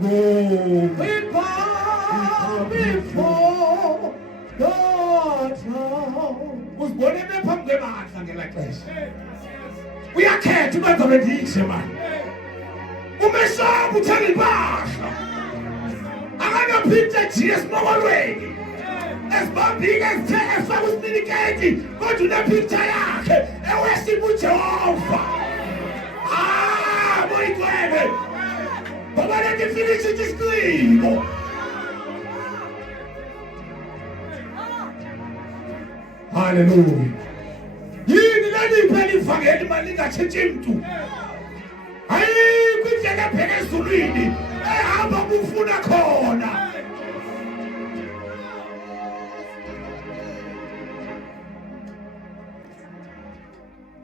go. We bow before the throne. Usibone bephambi kwemandla ngela xesha. Uyakhetha ukwenza bendihle man. Umeshaka uthela impahla. Akanaphinde Jesus mokolweni. Esibambile esithe efaka usiniketi kodwa unepicture yakhe ewesiba uJehova. Boyigwebe. Baba let me finish it is clean. Hallelujah. Yini leli ivangeli malingatshintshi mntu. Hayi kwindlela phela ezulwini ehamba kufuna khona.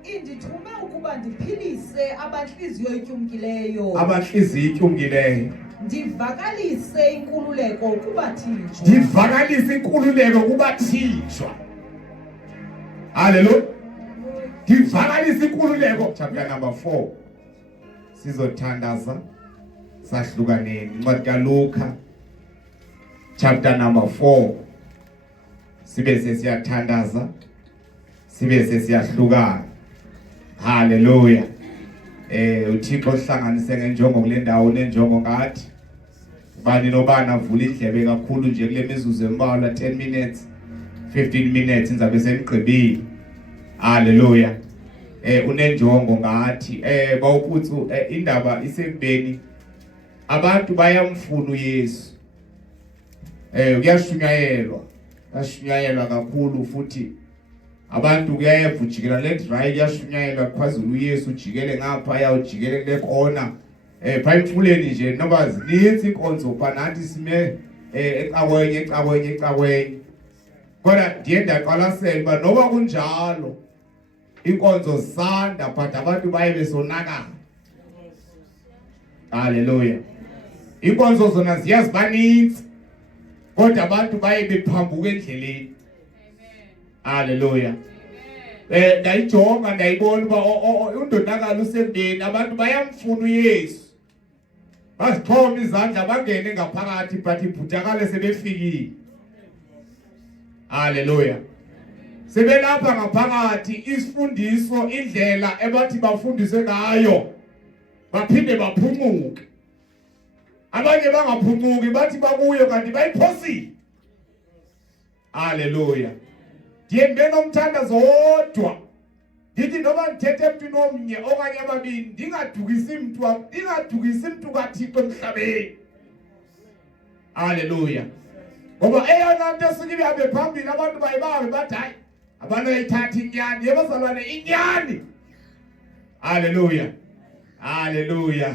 Indithume ukuba ndiphilise abanhliziyo ityumkileyo. Abanhliziyo ityumkileyo. Ndivakalise inkululeko kubathixo. Ndivakalise inkululeko kubathixo. Hallelujah. Ndivakalise inkululeko. Chapter number 4. Sizothandaza sahlukaneni. Incwadi kaLuka chapter number 4. Sibe sesiyathandaza. Sibe sesiyahlukana. Hallelujah. uThixo uhlanganise ngenjongo kule ndawo nenjongo ngathi bani nobani avula indlebe kakhulu nje kule mizuzu embalwa 10 minutes 15 minutes nizabe semgqibile. Hallelujah. Unenjongo ngathi bawuphuthu indaba isekubeni abantu bayamfuna uYesu. Uyashunyayelwa kakhulu futhi abantu kuyayevujikela le dry kuyashunyayelwa kwaZulu uYesu ujikele ngapha yawujikele kule khona phayimfuleni nje noba zininzi inkonzo phanathi sime ecakwenye kodwa ndiye ndaqalasela uba noba kunjalo inkonzo zisanda but abantu baye besonakala. Hallelujah. Inkonzo zona ziyazibaninzi kodwa abantu baye bephambuka endleleni. Hallelujah. Ndayijonga ndayibona uba undodakala usekudeni abantu bayamfuna uYesu. Bazixhoma izandla bangene ngaphakathi but ibhutakale sebefikile. Hallelujah. Sebelapha ngaphakathi isifundiso indlela ebathi bafundise ngayo baphinde baphumuke. Abanye bangaphumuki bathi bakuyo kanti bayiphosile. Hallelujah. Ndiye ngibenomthandazo wodwa. Ndithi noba ndithethe emntwini omnye okanye ababini ndingadukisi mntu kaThixo emhlabeni. Hallelujah. Ngoba eyona nto esuke ihambe phambili abantu bayibawe bathi hayi abantu ayithatha inyani yebazalwane inyani. Hallelujah. Hallelujah.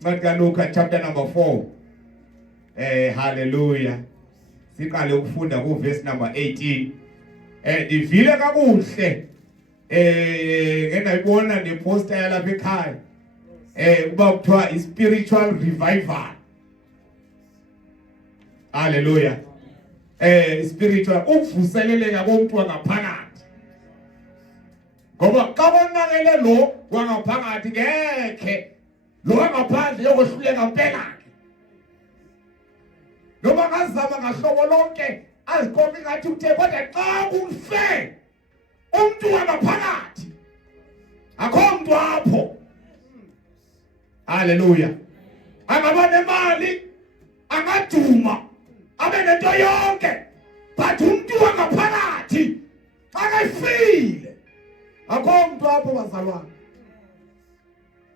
Incwadi kaLuka chapter number 4. Hallelujah. Siqale ukufunda kuverse number 18. Divile kakuhle ngendayibona neposter yalapha ekhaya kuba kuthiwa i-spiritual revival. Hallelujah. Spiritual ukuvuseleleka komuntu wangaphakathi. Ngoba xa konakele lo wangaphakathi ngekhe lo wangaphandle yokuhluleka mpela. Noma ngazama ngahlobo lonke azikhombi ngathi uthe kodwa xa kufe umuntu wangaphakathi akho mntu apho. Hallelujah. Angaba nemali angaduma abe nento yonke but umuntu wangaphakathi akayifile akho mntu apho bazalwane.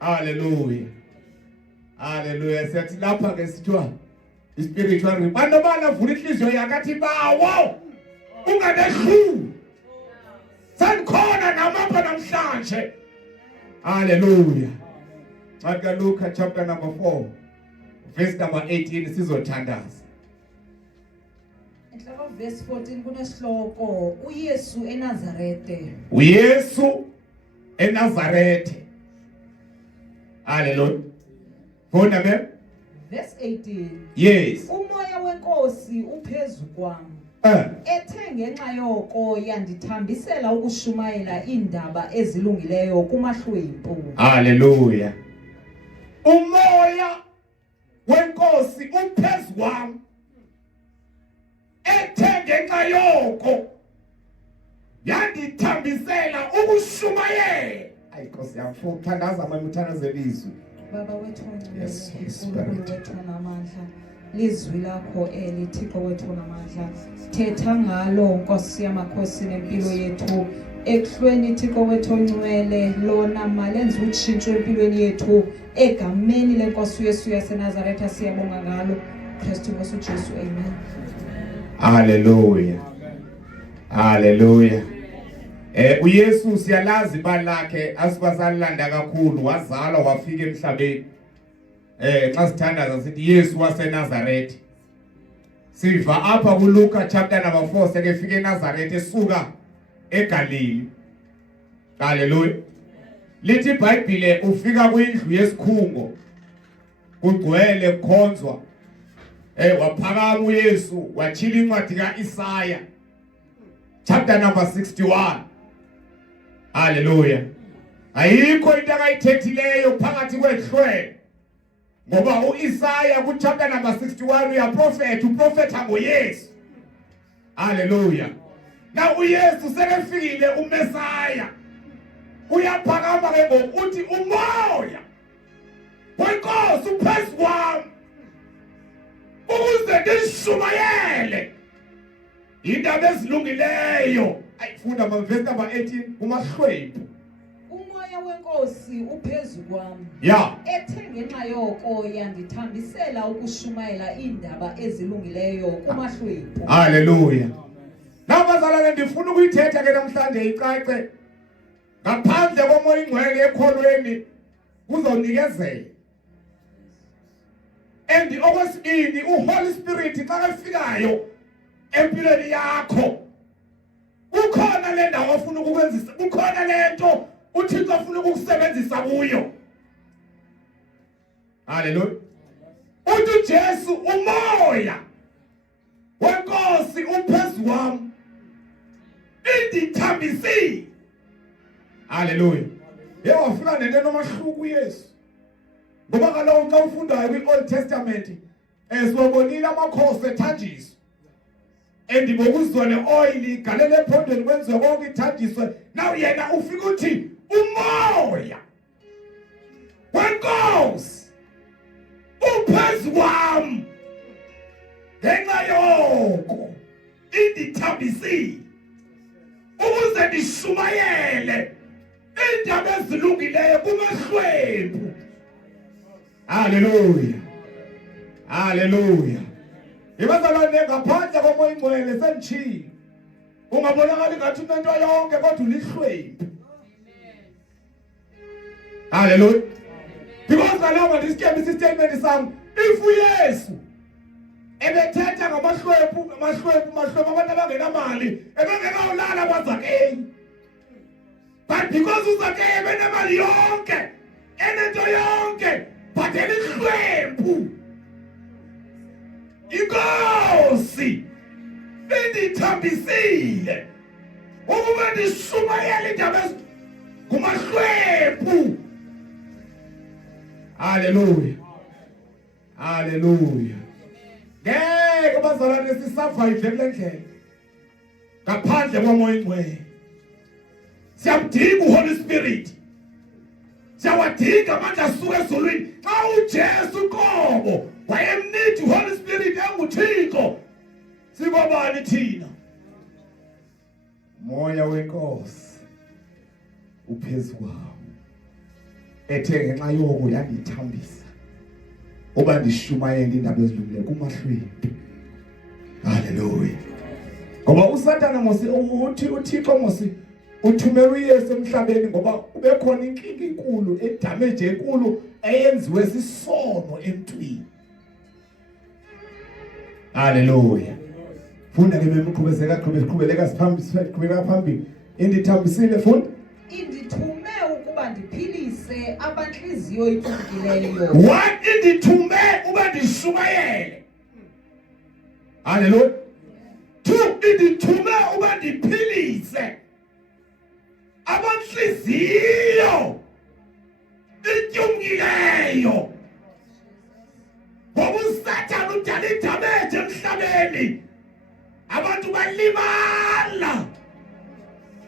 Hallelujah. Hallelujah. Siyathi lapha ke sithiwa spiritual revival. Abantu avula inhliziyo yakathi bawo unganehlulu sankhona namapha namhlanje. Hallelujah. Incwadi kaLuka chapter number 4 verse number 18 sizothandaza. Enhloko verse 14 kunesihloko uYesu eNazarete. uYesu eNazarete. Hallelujah. Funda me? Verse 18. Yes. Umoya Wenkosi Uphezukwam. Ethe ngenxa yoko yandithambisela ukushumayela indaba ezilungileyo kumahlwempu. Hallelujah. Umoya Wenkosi Uphezukwam ethe ngenxa yoko yandithambisela ukushumayela. Ayi Nkosi yami, uthandaza mama, uthandaze izwi. Baba wethu Yes, Holy ongcwele, Spirit. uNkulunkulu wethu onamandla, lizwi lakho eli Thixo wethu onamandla, thetha ngalo Nkosi yamakhosi nempilo yethu ekuhlweni Thixo wethu ongcwele, lona malenze utshintsho empilweni yethu egameni lenkosi uYesu yaseNazaretha siyabonga ngalo Kristu Nkosi uJesu, amen. Hallelujah. Hallelujah. uYesu siyalazi ibali lakhe asibasalanda kakhulu, wazalwa wafika emhlabeni. Xa sithandaza sithi Yesu waseNazaretha. Siva apha kuLuka chapter number 4 seke fika eNazaretha esuka eGalili. Hallelujah. Lithi iBhayibhile ufika kwindlu yesikhungo kugcwele kukhonzwa. Waphakama uYesu wachila incwadi kaIsaya chapter number 61. Hallelujah. Ayikho into akayithethileyo phakathi kwehlwe. Ngoba uIsaya ku chapter number 61 uprofetha ngoYesu. Hallelujah. Now uYesu sekefikile uMesaya. Uyaphakama ke ngokuthi umoya Wenkosi Uphezukwam ukuze ndishumayele indaba ezilungileyo. Ayifunda verse number 18 umahlwempu. Umoya wenkosi Uphezukwam. Yeah. Ethe ngenxa yoko yandithambisela ukushumayela indaba ezilungileyo kumahlwempu. Hallelujah. Nabazalwane ndifuna ukuyithetha ke namhlanje icace. Ngaphandle komoya ingcwele ekholweni uzonikezela. And okwesibili uHoly Spirit xa efikayo empilweni yakho ukhona le ndawo ofuna ukukwenzisa, ukhona lento uThixo ofuna ukukusebenzisa kuyo. Hallelujah. Uthi Jesu umoya Wenkosi Uphezukwam indithambisile. Hallelujah. Wafika nento nomahluko uYesu. Ngoba kaloku xa ufundayo kwi-Old Testament siwabonile amakhosi ethanjiswa. Endibokuzwa ne-oil igalele ephondweni kwenziwe konke ithanjiswe. Now yena ufika uthi umoya Wenkosi Uphezukwam ngenxa yoko indithambisile ukuze ndishumayele indaba ezilungileyo kumahlwempu. Hallelujah. Hallelujah. Ibazalwane ngaphandle komoya ingcwele senditshilo. Ungabonakali ngathi unento yonke kodwa ulihlwempu. Hallelujah. Because kaloku ndisikhembe statement sam, if uYesu ebethetha ngamahlwempu abantu abangenamali ebengekawulala kwaZakeyu. But because uZakeyu ebenemali yonke enento yonke but elihlwempu inkosi indithambisile ukuba ndishumayele indaba kumahlwempu. Hallelujah. Hallelujah. Ngeke bazalwane sisurvive kule ndlela ngaphandle komoya ingcwele. Siyamdinga uHoly Spirit. Siyawadinga amandla asuka ezulwini. Xa uJesu qobo wayemnidi uHoly Spirit enguThixo, sikobani thina? Moya wenkosi Uphezukwam ethe ngenxa yoko yandithambisa uba ndishumayele indaba ezilungileyo kumahlwempu. Hallelujah. Ngoba uSathane mosi uthi uThixo mosi uthumela uYesu emhlabeni ngoba kubekhona inkinga enkulu, edamage enkulu eyenziwe sisono emntwini. Hallelujah. Funda ke qhubeleka phambili. Indithambisile funda. Indithume ukuba ndiphilise abanhliziyo icukileyo. What? Indithume uba ndishumayele. Hallelujah. Two, indithume uba ndiphilise abanhliziyo ityumkileyo. siyalimala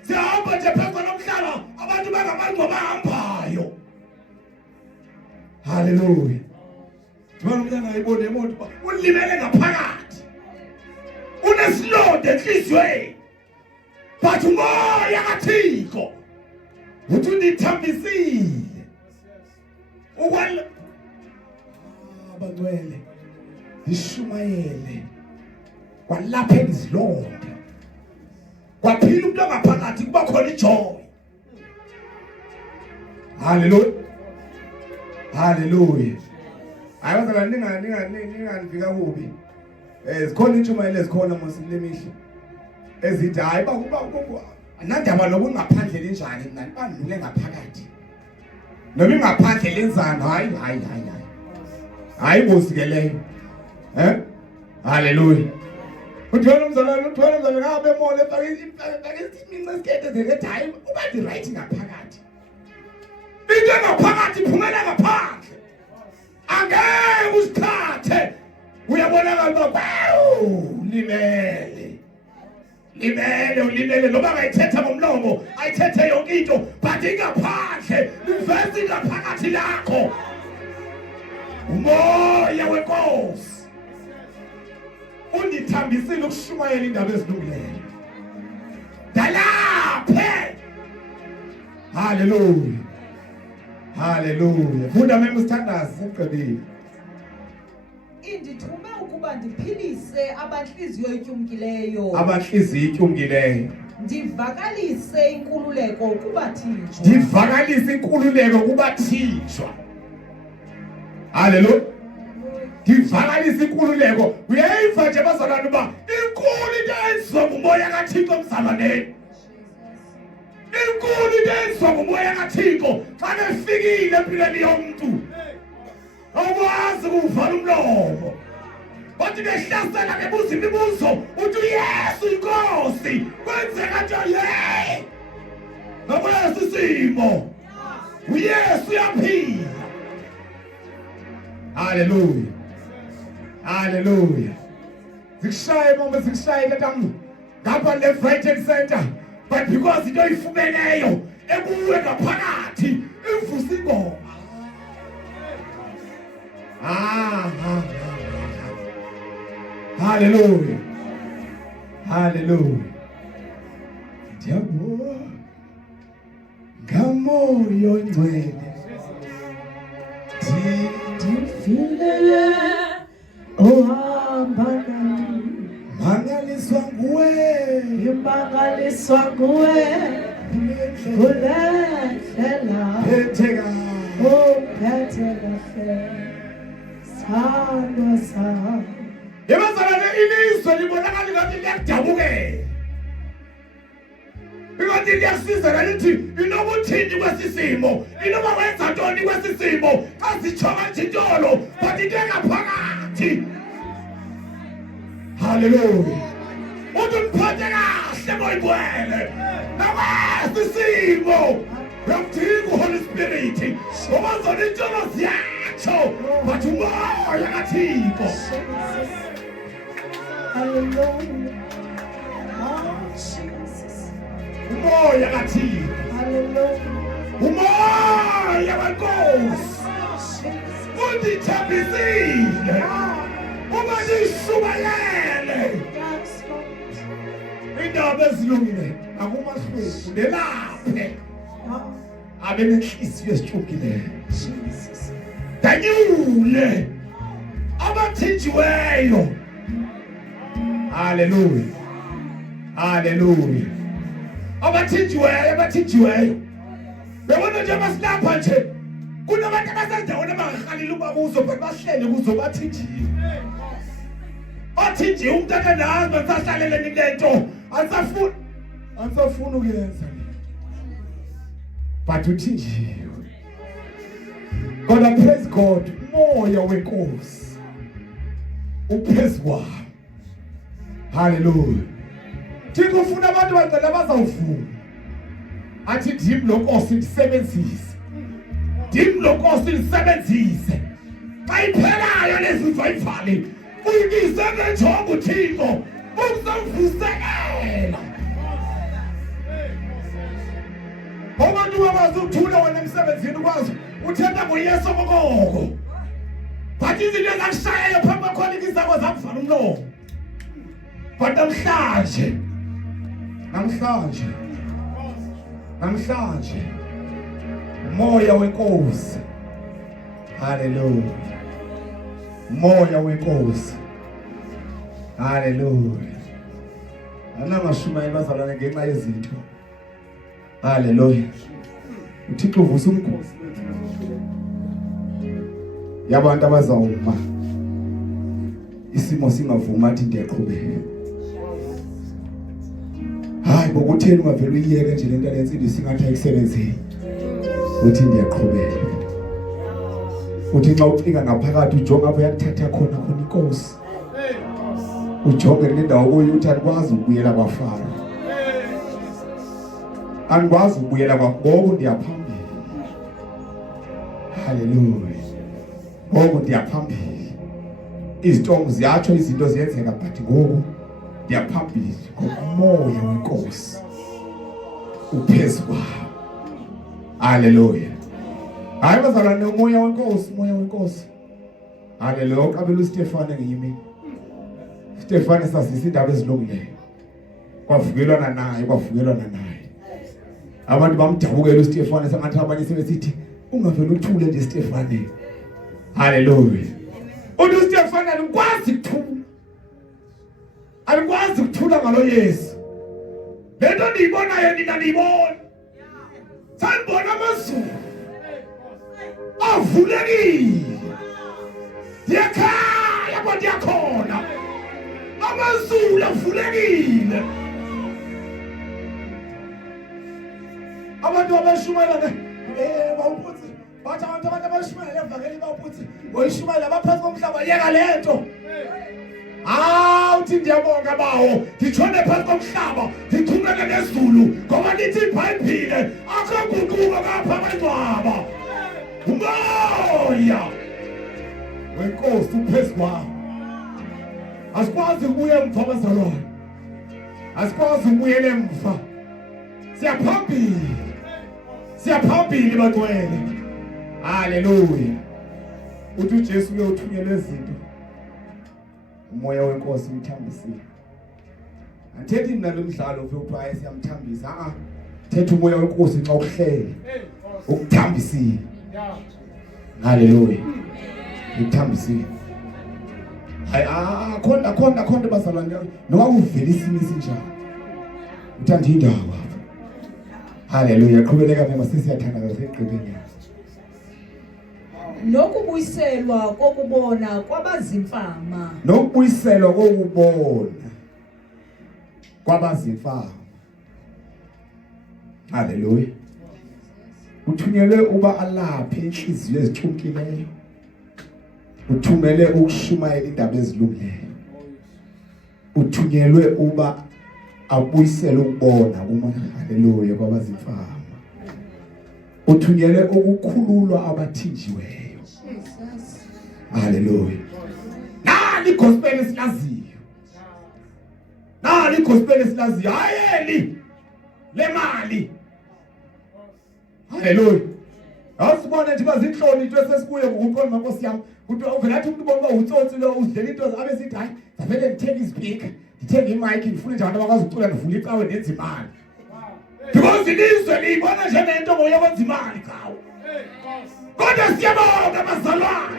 sihamba nje phezu komhlaba abantu bangabantu abahambayo. Hallelujah. Jwana umntana ayibone imoto ulimele ngaphakathi unesilonda enhliziyweni but umoya kaThixo uthi undithambisile ukwala abangcwele ishumayele kwalapha izilonda kwaphila umuntu ongaphakathi kuba khona ijoy. Hallelujah. Hallelujah. Ayazala ningafika kubi. Zikhona intshumayelo ezikhona mosilemihla ezithi hayi bakuba anandaba lokungaphandle lenjani mina bandlule ngaphakathi noma ingaphandle lenzana hayi bosikeleyo haleluya. Uthola umzalwane ngabe emole imince isikete zethi hayi ubandi right ngaphakathi into ngaphakathi iphumela ngaphandle angeke usithathe uyabonakala uba limele noma ngayithetha ngomlomo ayithethe yonke into but ingaphandle ivesi ngaphakathi lakho umoya wenkosi undithambisile ukushumayela indaba ezilungileyo dalaphe. Hallelujah. Hallelujah. Funda mema sithandazi segqibile. Indithume ukuba ndiphilise abanhliziyo ityumkileyo. Abanhliziyo ityumkileyo. Ndivakalise inkululeko kubathinjwa. Ndivakalise inkululeko kubathinjwa. Hallelujah. Ndivakalise inkululeko. Uyayiva nje bazalwane uba inkulu into eyenziwa ngumoya kaThixo emzalwaneni. Inkulu into eyenziwa ngumoya kaThixo xa befikile empilweni yomntu. Awukwazi ukuvala umlomo. Bathi behlasela ngebuza imibuzo uthi uYesu inkosi kwenzeka nje hey. Nakuleso simo uYesu uyaphila. Hallelujah. Hallelujah. Zikushaye mama zikushaye ntamu ngapha left right and center but because into ifumeneyo ekuwe ngaphakathi ivusa ingoma. Hallelujah. Hallelujah. Diabo ngamoyo ongcwele ndifile ohamba nami mangaliswa nguwe imangaliswa nguwe kule ndlela phetheka uphethe kahle sandwa sam. Yabazalwane ilizwe libonakala ngathi liyadabukela. Because liyasiza lithi inokuthini kwesisimo, inoba wenza ntoni kwesisimo, xa zichonga njintolo, but into engaphakathi. Hallelujah. Uthi mphathe kahle moyigwele. Nakwesisimo. Yamthika uHoly Spirit. Ubazona intsholo ziyatsho, but umoya kaThixo. Hallelujah. Oh, Jesus. Umoya kaThixo. Hallelujah. Umoya wenkosi. Undithambisile. Ungandishumayele. Indaba ezilungile akumahlwethu nelaphe abe nenhliziyo ezitshukile. Danyule abathinjiweyo. Hallelujah. Hallelujah. Abathinjiweyo. Bebona nje basilapha nje. Kunabantu abasendaweni abangahalile ukuba kuzo but bahlele kuzo bathinjiwe. Bathinjiwe umuntu akandazi basahlalele nilento. Ansafuna ukuyenza. But uthinjiwe. God, I praise God. Umoya wenkosi. Uphezukwam. Hallelujah. Thixo ufuna abantu abangcwele abazawuvuma. Athi ndim lo Nkosi ndisebenzise. Ndim lo Nkosi ndisebenzise. Xa iphelayo lezi revival uyibise ngenjongo Thixo. ukuzovuselela. Abantu abazothula wena emsebenzini kwazi uthetha ngoYesu okokoko. But izinto ezakushaya phambi kwakho izakho zakuvala umlomo. But namhlanje Umoya Wenkosi. Hallelujah. Umoya Wenkosi. Hallelujah. Anamashumayeli bazalwane ngenxa yezinto. Hallelujah. uThixo uvusa umkhosi yabantu abazawuma isimo singavuma athi ndiyaqhubeka. Hayi bokutheni ungavela uyiyeke nje lento lensindi singathi ayikusebenzeni. Uthi ndiyaqhubeka. Uthi nxa ufika ngaphakathi ujonga apho yakuthatha khona inkosi. Ujonge le ndawo kuyo uthi akwazi ukubuyela kwaFaro. Angikwazi ukubuyela kwagogo ndiyaphambili. Hallelujah. Ngoku ndiyaphambili. Izitongo ziyatsho izinto ziyenzeka but ngoku ndiyaphambili ngoMoya Wenkosi. Uphezukwam. Hallelujah. Hayi bazalwane uMoya Wenkosi. Hallelujah. Uqabela uStefane ngiyimi. Stefane sasisa indaba ezilungileyo. Kwavukelwana naye. Abantu bamdabukela uStefane sangathi abanye sebesithi ungavela uthule nje Stefane. Hallelujah. Uthi uStefane alikwazi ukuthula ngalo Yesu. Lento niyibonayo nina niyibona. Sanibona amazulu avulekile. Ndiyakhaya kodwa yakhona. Amazulu avulekile. Abantu abashumayela bawuphuthi bathi abantu abashumayela evangeli bawuphuthi oyishumayela baphansi komhlaba yeka lento. Uthi ndiyabonga bawo ngitshone phansi komhlaba ngithumele nezulu ngoba lithi iBhayibhile akaguquka kapha amangcwaba. Umoya Wenkosi Uphezukwam. Asikwazi ukuya emva bazalwane. Asikwazi ukubuyela emva. Siyaphambili bagcwele. Hallelujah. Uthi uJesu uyothunyelwa izinto. Umoya Wenkosi umthambisile. Andithethi mina lo mdlalo uphepha siyamthambisa. Thetha umoya Wenkosi xa uhlele. Ukuthambisile. Hallelujah. Ukuthambisile. Hayi khonda bazalwane noba uvela isimo esinjalo. Uthanda indawo apha. Hallelujah. Qhubeleka mema sisiyathanda ngaseqhubeni. Nokubuyiselwa kokubona kwabazimfama. Nokubuyiselwa kokubona kwabazimfama. Hallelujah. Uthunyelwe uba alaphe inhliziyo ezithunkileyo. Uthumele ukushumayela indaba ezilungileyo. Uthunyelwe uba abuyisele ukubona kuma hallelujah kwabazimfama. Uthunyelwe ukukhululwa abathinjiweyo. Hallelujah. Nali gospel esilaziyo. Hayeli lemali. Hallelujah. Awusibona nje bazinhloni into esesikuye ngokuqonda maNkosi yami. Kuthi uvela athi umuntu bonke utsotsi lo udlela into abe sithi hayi zavele ngithenga izipika ngithenga imic ngifuna nje abantu abakwazi ukucula ngivula icawe nenza imali. Because ilizwe libona nje nento ngoyokwenza imali cawo. Kodwa siyabonga abazalwane.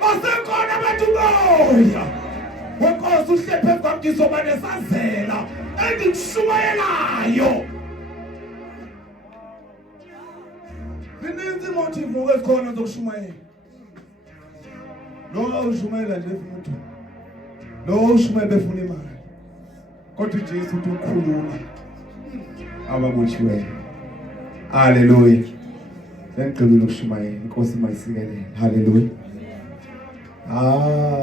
Basekhona abantu boya. Wenkosi uhlephe kwam ngizoba nesazela engikushumayelayo. Zininzi motive ezikhona zokushumayela. Lo ushumayela nje umuntu. Lo ushumayela befuna imali. Kodwa uJesu uthi ukhulula ababotshiweyo. Hallelujah. Sengigqibile ukushumayela inkosi mayisikelele. Hallelujah.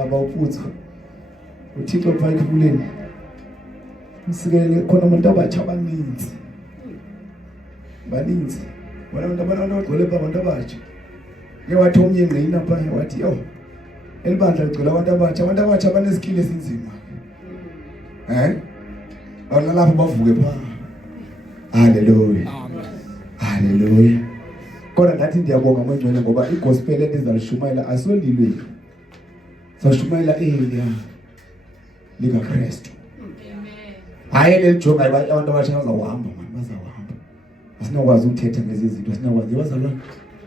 Bawuphutha. uThixo eBhayibhelini msikelele khona abantu abatsha abaninzi. Bona abantu abagcwele abantu abatsha. Wathi omnye ngqina pha wathi yo elibandla ligcwele abantu abatsha abanezikili esinzima. Awunalapho bavuke pha. Hallelujah. Amen. Hallelujah. Kodwa ngathi ndiyabonga mongcwele ngoba igospel endizalishumayela asolilweni. Sashumayela eliya lika Kristu. Amen. Hayi lelijonga abantu abasha bazawuhamba manje bazawuhamba. Asinakwazi ukuthetha ngezi zinto asinakwazi bazalwane.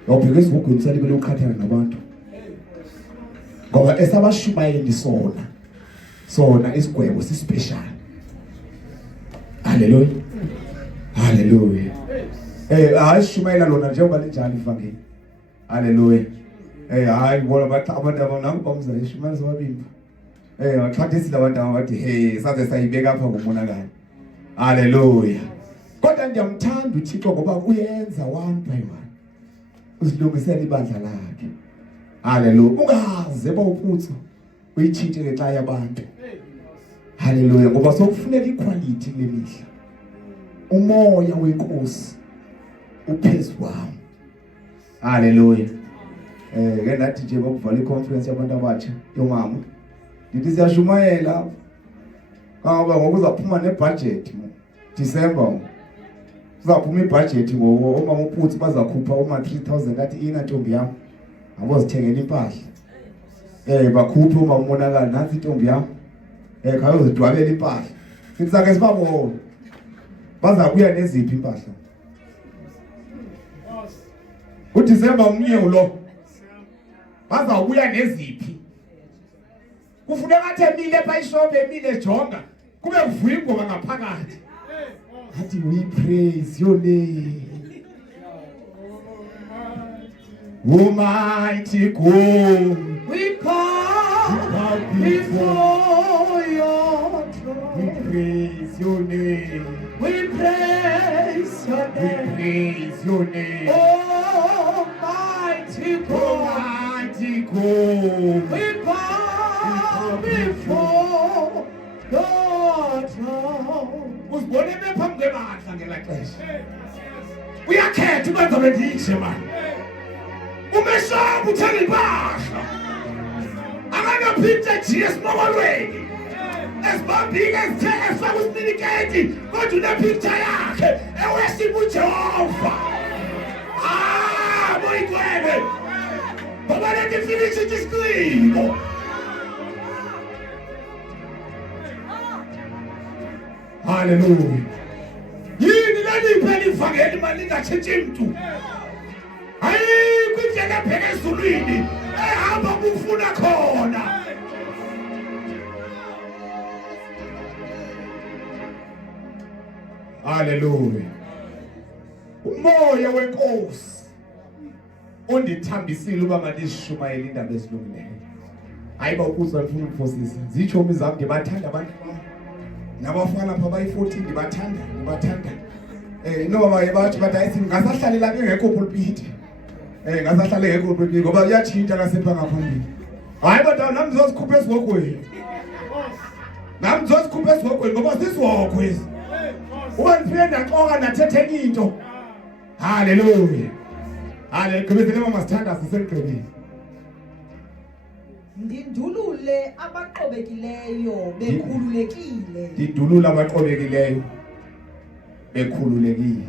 Yawubheka isivugweni salibele ukukhathala nabantu. Ngoba esabashumayeli sona isigwebo sispecial. Hallelujah. Hallelujah. Ayishumayela lona njengoba linjani ivangeli. Hallelujah. Hayi bona bathi abantu abanangu bamza ishumayela sobabili. Waxhatha isilabantu abathi hey saze sayibeka apha ngomonakali. Hallelujah. Kodwa ndiyamthanda uThixo ngoba uyenza one by one. Usilungisela ibandla lakhe. Hallelujah. Ungaze bawuphuthu uyitshintshe ngenxa yabantu. Hallelujah. Ngoba sokufuneka iquality lemihla. Umoya wenkosi Uphezukwam. Hallelujah. Ke nathi nje bakuvala iconference yabantu abatsha yomama. Ndithi siyashumayela. Ngoba ngokuzaphuma nebudget December. Kuzaphuma ibudget ngoba omama uPhuthi bazakhupha oma 3000 athi ina ntombi yami. Abozithengela impahla. Bakhuphe uma umonakala nansi intombi yami. Khayo zidwabela impahla. Sithi sake sibabone. Bazakuya neziphi impahla? uDisemba umnye lo. Bazakuya neziphi? Kufuneka athi emile pha ishop emile jonga. Kube kuvuya ingoma ngaphakathi. Athi we praise your name. Almighty God, We come before your throne. we praise your name. We praise your We name. praise your name. Almighty God. Almighty God, We bow before your throne. usibone bephambi kwebandla ngela xesha. Uyakhetha ukwenza bendihle manje. Umeshaba uthenga impahla. Akanaphinda Jesus mokolweni. Esibambike esithe efaka usiniketi kodwa unepicture yakhe ewesiba uJehova. Boyigwebe. Baba let me finish this screen. Hallelujah. Yini laliphe ivangeli mali ngatshintshi mntu. Hayi kwindlela phela ezulwini ehamba kufuna khona. Hallelujah. Umoya wenkosi undithambisile uba mandishumayele indaba ezilungileyo. Hayi bawukuzwa ngifuna ukufosisa. Zitshomi zami ndibathanda abantu bami. Nabafana pha bayi14 ndibathanda. Noma bathi bathi ngasahlalela ngekho pulpit. Ngasahlale ngekho pulpit ngoba uyatshintsha kasepha ngaphambili. Hayi kodwa nami ngizosikhupha esigogweni. Nami ngizosikhupha esigogweni ngoba sisihoko esi. Uba ngifike ndaxoka nathethe into. Hallelujah. Gqibezele mama sithanda sisemgqibeni. Ndindulule abaqobekileyo bekhululekile. Ndidulula abaqobekileyo bekhululekile.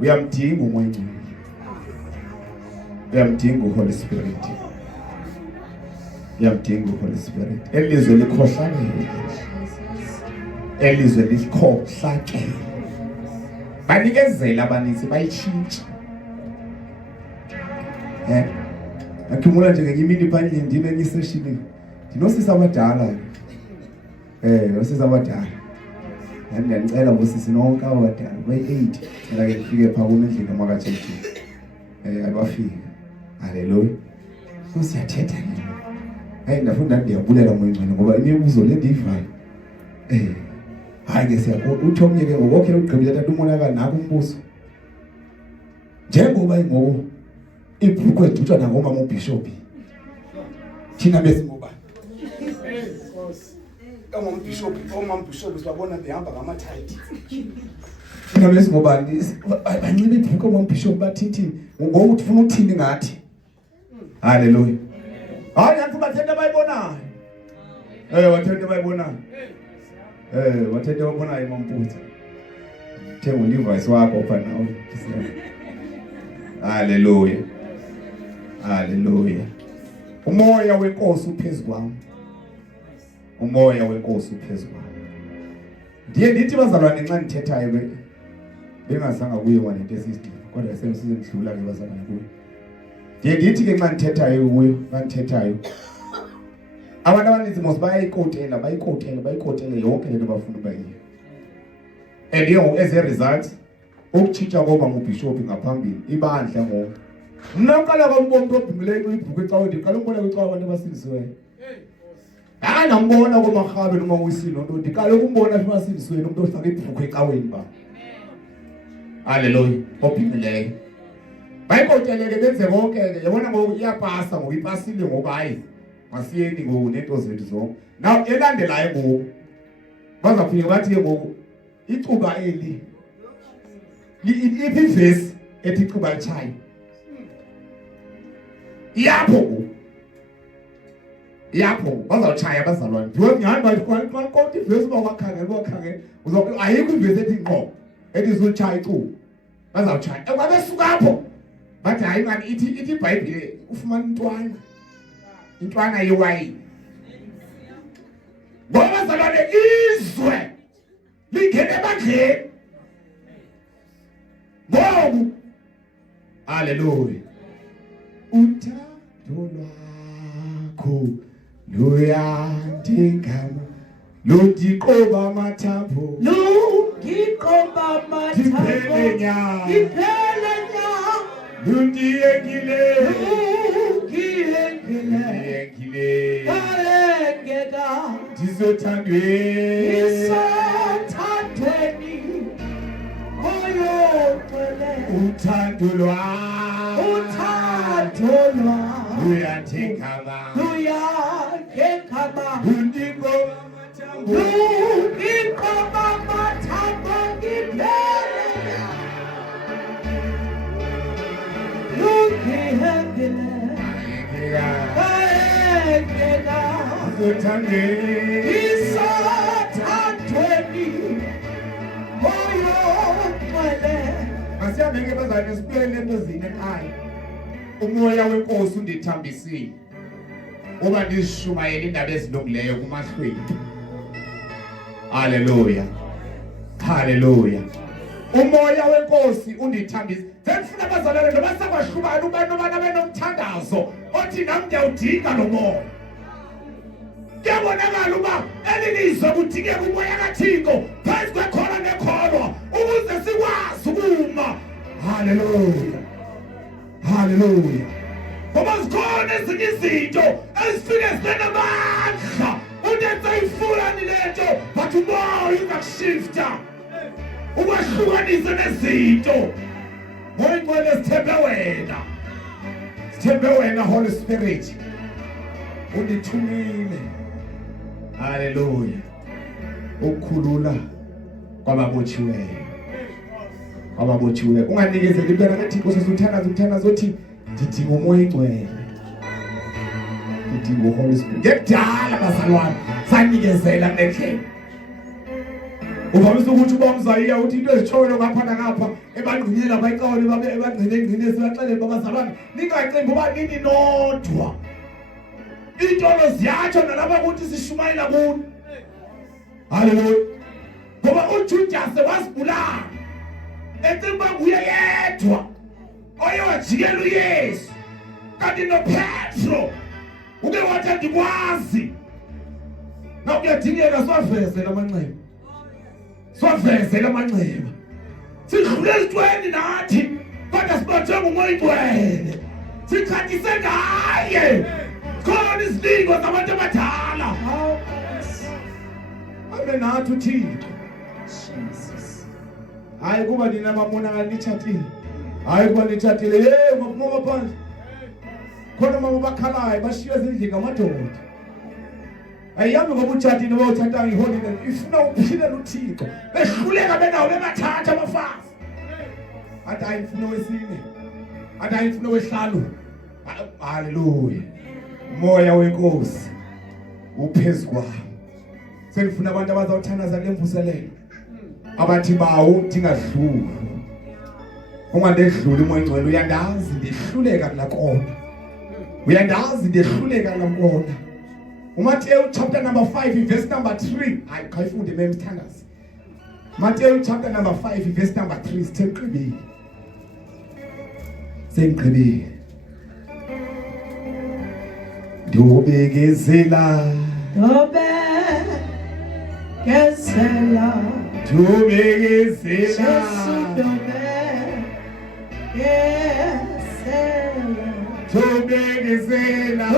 Uyamdinga umoya ngcwele. Uyamdinga uHoly Spirit. Uyamdinga uHoly Spirit. Elizwe likhohlakele. Elizwe likhohlakele. Banikezela abaninzi bayitshintsha. Akhumula nje ngenye imini phandle ndime ngiseshini. Ndinosisa abadala. Osisa abadala. Ngicela ngosisi nonke abadala bayi8 cela ke kufike pha kunendlela makajeje. Abafika. Hallelujah. So siyathetha nje. Hayi ndafunda ndiyabulela moyingcwele ngoba imibuzo le ndiyivayo. Hayi ke siyabona uthomyeke ngokho ugqibile tata umonakala nakho umbuso. Njengoba ingoku ibhukwe edutshwa nangomama uBishop. Thina besingoba. Omama uBishop sibabona behamba ngamathayithi. Thina besingobani banxibe ibhukwe omama uBishop bathithini ngoku ufuna ukuthini ngathi. Hallelujah. Hayi yathi bathenda bayibonayo. Wathenda bayibonayo. Wathethe wabona imamputsa. Thenga uLevi's wakho pha nawe. Hallelujah. Hallelujah. Umoya wenkosi uphezukwam. Umoya wenkosi uphezukwam. Ndiye ndithi bazalwane nxa ndithethayo bengasanga kuye wanento esisidiva kodwa semsidlula ke bazalwane kuyo. Ndiye ndithi ke nxa ndithethayo kuyo nganthethayo. Abantu abaninzi mos bayayikotela yonke lento bafuna bayiyo. And you as a result ukutshintsha ngoba ngubishop ngaphambili ibandla ngoba mina uqala ngomuntu obhingileyo uyibhuku ecaweni ndiqala umbona kwicawa abantu abasindisiweyo. Hayi nambona komarhabe noma uyisilo nto ndiqala ukumbona abasindisiweyo umuntu ofaka ibhuku ecaweni ba. Hallelujah. Obhingileyo. Bayikoteleke benze konke ke yabona ngoku iyapasa ngoba ipasile ngoba hayi masiyeni ngoku nento zethu zonke. Now elandelayo ngoku bazafika bathi ke ngoku icuba eli iphi ethi icuba lichayi yapho bazawutshaya abazalwane ndiwe ngani bayikonti ivesi uba wakhangela uzawuthi ayikho ivesi ethi ngqo ethi izulitshaya icuba bazawutshaya babesuka apho bathi hayi mani ithi ibhayibhile ufumana intwana yewayini ngoba bazalwane izwe lingene ebandleni ngoku haleluya uthando lwakho luyandingama ludiqoba amathambo iphele nya lundiyekile ndizothandweni uthando lwakho luyathengama lundiqoba amathambo Masiyabeke bazalwane sibuyele lento zine ekhaya. Umoya wenkosi undithambisile. Uba ndishumayela indaba ezilungileyo kumahlweni. Hallelujah. Hallelujah. Umoya wenkosi undithambisile. Sengifuna bazalwane noma sabashubana uba nobana benomthandazo othi nami ngiyawudinga lo moya. Kuyabonakala uba elilizwe kudingeka umoya kaThixo phezu kwekhona nekholwa ukuze sikwazi ukuma. Hallelujah. Hallelujah. Ngoba zikhona ezinye izinto ezifike zinamandla undenza ifulani lento but umoya ungakushifta ukwahlukanisa nezinto. Ngoyingcwele sithembe wena Holy Spirit undithumile. Hallelujah. Ukukhulula kwababotshiweyo. Unganikezeli impela kaThixo sesuthandaza zothi ndidinga umoya ingcwele. Ndidinga uHoly Spirit. Ngekudala bazalwane sanikezela nendlela. Uvamise ukuthi uba umzayiya uthi into ezitshoyo ngapha nangapha ebangqinela bayicawule babe ebangqine sibaxelele babazalwane ningacimbi uba nini nodwa. Intolo ziyatsho nalapha ukuthi sishumayela kulo. Hallelujah. Ngoba uJudase wasibulala ecimba nguye yedwa oye wajikela uYesu kanti noPetro uke wathi andikwazi. Na kuyadingeka siwavezele amanxeba sidlule ezintweni nathi kodwa sibanjwe ngumoya ingcwele sikhathise ngaye. Khona izilingo zabantu abadala abe nathi uThixo. Hayi kuba nina Monakali nitshatile. Hayi kuba nitshatile ngokumoba phandle. Khona mama bakhalayo bashiya ezindlini ngamadoda. Ayihambi ngoba utshatile bayothatha iholiday ifuna ukuphilela uThixo. Behluleka benawo bebathatha abafazi. Athi ayifuna wesine. Athi ayifuna wehlalo. Hallelujah. Umoya wenkosi uphezukwam. Selifuna abantu abazawuthandaza lemvuselelo. Abathi bawo dingadluli. Ungandedluli umoya ngcwele uyandazi ndihluleka kulakona. Uyandazi ndihluleka kulakona. Matthew chapter number 5 verse number 3. Ayifunde memthandazi. Matthew chapter number 5 verse number 3 sithemqibile. Semqibile. Ndobekezela. Ndobekezela. Ndobekezela. Ndobekezela.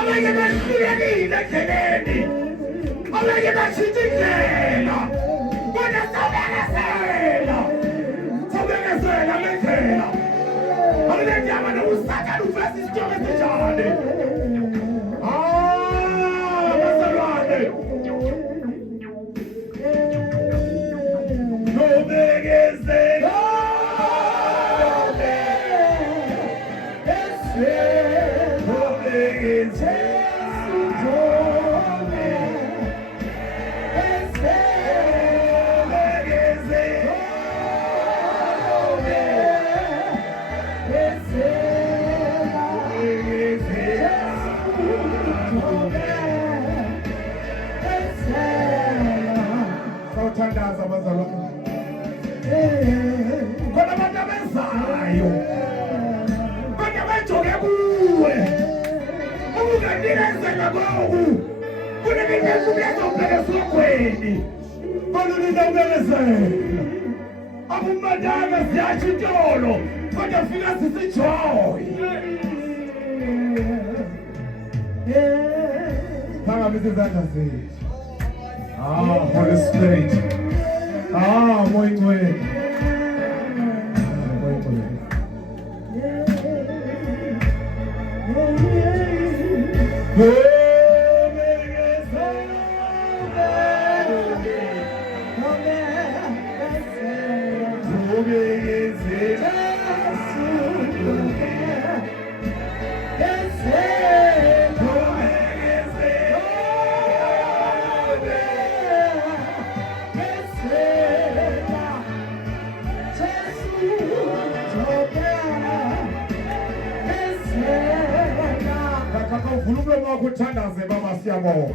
Abanye bahlulekile endleleni. Abanye bashintsha indlela. Kodwa sabekezela. Sabekezela ngendlela. Akulethi abantu usathana uveza isitshoko esinjani. Bazalwane. Nobekezela. Sawuthandaza bazalwane. Kodwa abantu abenzayo. Kodwa bajoke kuwe. Ukunikezela ngoku. Kunikeza ukuyazobheka esokweni. Kodwa ubekezela. Abumadanga siyasho intolo. Kodwa fika sisijoy. Phakamise izandla zethu. Holy Spirit. Moya ngcwele. Moya ngcwele. Uvula umlomo wakho uthandaze baba siyabonga.